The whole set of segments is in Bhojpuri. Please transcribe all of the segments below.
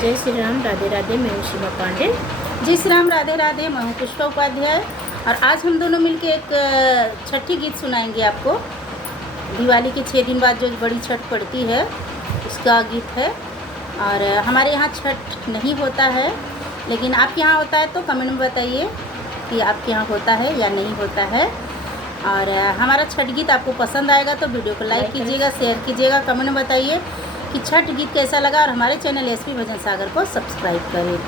जय श्री राम, राधे राधे। मैं हूँ शिवा पांडे। जय श्री राम, राधे राधे। मैं हूँ पुष्पा उपाध्याय और आज हम दोनों मिलके एक छठी गीत सुनाएंगे आपको। दिवाली के 6 दिन बाद जो बड़ी छठ पड़ती है उसका गीत है। और हमारे यहाँ छठ नहीं होता है, लेकिन आपके यहाँ होता है तो कमेंट में बताइए कि आपके यहाँ होता है या नहीं होता है। और हमारा छठ गीत आपको पसंद आएगा तो वीडियो को लाइक कीजिएगा, शेयर कीजिएगा, कमेंट में बताइए कि छठ गीत कैसा लगा और हमारे चैनल एसपी भजन सागर को सब्सक्राइब करें।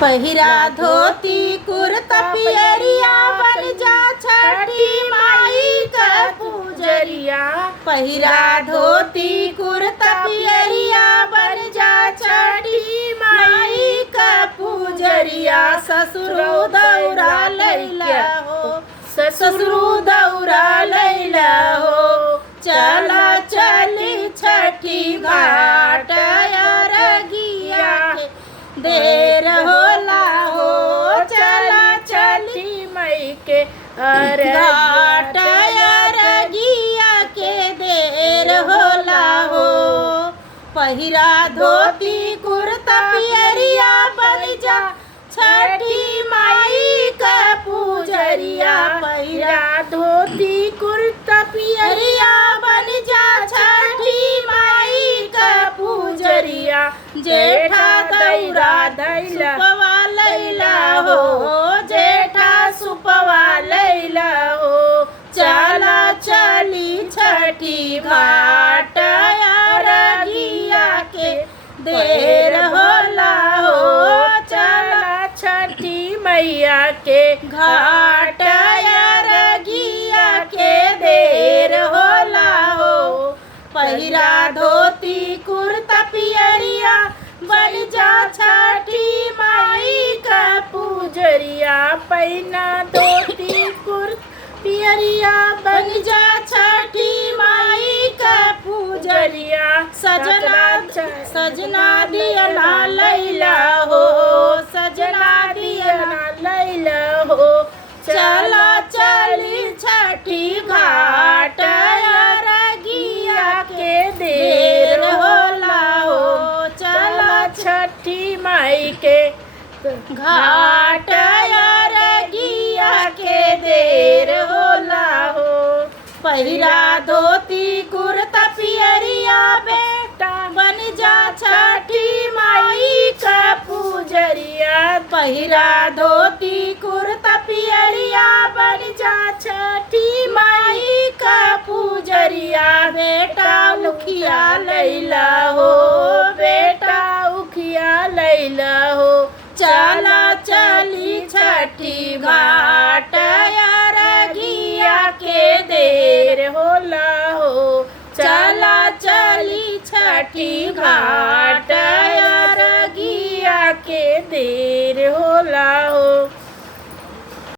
पहिरा धोती कुर्ता पियरिया बन जा छठी माई का पूजरिया। पहिरा धोती कुर्ता पियरिया बन जा छठी माई का पूजरिया। ससुरु दौरा लैला हो, ससुरु दौरा लैला हो, चला चली छठी घाट अरगिया के देर होला हो। चला चली मई के घाट अरगिया के देर होला हो। पहिरा धोती कुर्ता पियरिया बन जा छठी माई का पूजरिया। पहिरा धोती कुर्ता पियरिया बन जा छठी माई का पूजरिया। जेठा दौरा सुपवा लैला हो, जेठा सुपवा लैला हो, चला चली छठी घाट अरगिया के देर होला हो। चला छठी मैया के घाट अरगिया के देर होला हो। पहिरा धोती कुर्ता पियरिया बन जा छठी माई का पूजरिया। पैना धोती कुर्ता पियरिया बन जा छठी माई का पूजरिया। सजना दिया ना लैला हो, सजना दिया ना लैला हो, चला चली छठी घाट अरगिया के देर होला हो। चला छठी माई के घाट अरगिया के देर होला हो। पहिरा धोती कुर्ता पियरिया बेटा बन जा छठी माई का पूजरिया। पहिरा धोती कुर्ता पियरिया बन जा छठी माई का पूजरिया। बेटा उखिया लैला हो, बेटा उखिया लैला हो, चला चली छठी घाट अरगिया के देर होला हो। चला चली छठी घाट अरगिया के देर होला